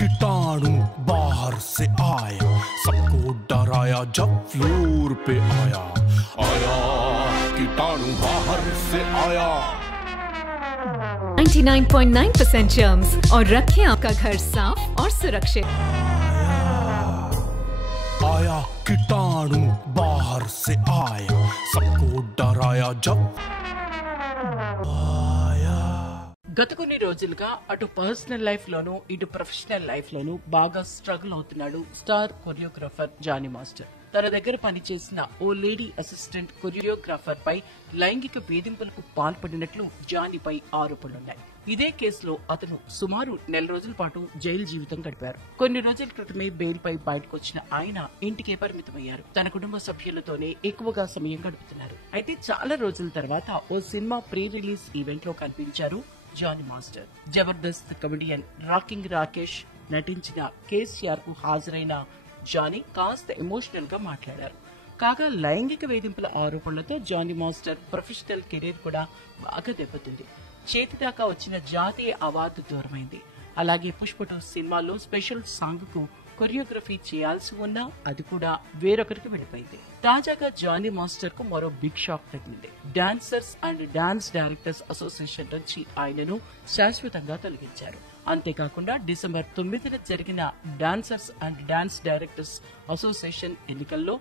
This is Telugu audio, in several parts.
कीटाणु बाहर से आया, सबको डराया जब फ्लोर पे आया। आया कीटाणु बाहर से आया। 99.9% जर्म्स और रखें आपका घर साफ और सुरक्षित। आया कीटाणु बाहर से आया, सबको डराया जब గత కొన్ని రోజులుగా అటు పర్సనల్ లైఫ్ లోను ఇటు ప్రొఫెషనల్ లైఫ్ లోను బాగా స్ట్రగుల్ అవుతున్నాడు స్టార్ కొరియోగ్రాఫర్ జానీ మాస్టర్. తన దగ్గర పనిచేసిన ఓ లేడీ అసిస్టెంట్ కొరియోగ్రాఫర్ పై లైంగిక వేధింపులకు పాల్పడినట్లు జానీపై ఆరోపణలున్నాయి. ఇదే కేసులో అతను సుమారు 1 నెల రోజుల పాటు జైలు జీవితం గడిపారు. కొన్ని రోజుల క్రితమే బెయిల్ పై బయటకు వచ్చిన ఆయన ఇంటికే పరిమితమయ్యారు. తన కుటుంబ సభ్యులతోనే ఎక్కువగా సమయం గడుపుతున్నారు. అయితే చాలా రోజుల తర్వాత ఓ సినిమా ప్రీ రిలీజ్ ఈవెంట్ లో కనిపించారు Jani master. Jabardasth comedian rocking Rakesh నటించిన కేసీఆర్ కు హాజరైన జానీ కాస్త ఎమోషనల్ గా మాట్లాడారు. కాగా లైంగిక వేధింపుల ఆరోపణలతో జానీ మాస్టర్ ప్రొఫెషనల్ కెరీర్ కూడా బాగా దెబ్బతింది. చేతిదాకా వచ్చిన జాతీయ అవార్డు దూరమైంది. అలాగే పుష్ప 2 సినిమాలో స్పెషల్ సాంగ్ కు కొరియోగ్రఫీ చేయాల్సి ఉన్నా అది కూడా వేరొకరికి వెళ్ళిపోయింది. తాజాగా జానీ మాస్టర్ కు మరో బిగ్ షాక్ తగిలింది. Dancers and dance directors association నుంచి ఆయనను శాశ్వతంగా తొలగించారు. అంతేకాకుండా డిసెంబర్ 9న జరిగిన dancers and dance directors association ఎన్నికల్లో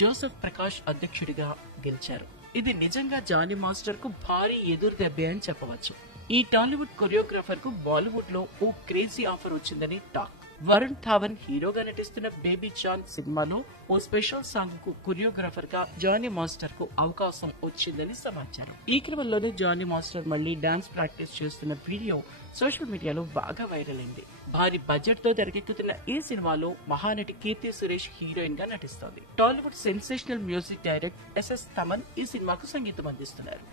జోసెఫ్ ప్రకాష్ అధ్యక్షుడిగా గెలిచారు. ఇది నిజంగా జానీ మాస్టర్ కు భారీ ఎదురు దెబ్బే అని చెప్పవచ్చు. ఈ టాలీవుడ్ కొరియోగ్రాఫర్ కు బాలీవుడ్ లో ఓ క్రేజీ ఆఫర్ వచ్చిందని టాక్. వరుణ్ ధావన్ హీరోగా నటిస్తున్న బేబీ జాన్ సినిమాలో ఓ స్పెషల్ సాంగ్ కు కొరియోగ్రాఫర్ గా జానీ మాస్టర్ కు అవకాశం వచ్చిందని సమాచారం. ఈ క్రమంలోనే జానీ మాస్టర్ మళ్లీ డాన్స్ ప్రాక్టీస్ చేస్తున్న వీడియో సోషల్ మీడియాలో బాగా వైరల్ అయింది. భారీ బడ్జెట్ తో తెరకెక్కుతున్న ఈ సినిమాలో మహానటి కీర్తి సురేష్ హీరోయిన్ గా నటిస్తోంది. Tollywood sensational music director SS Thaman ఈ సినిమాకు సంగీతం అందిస్తున్నారు.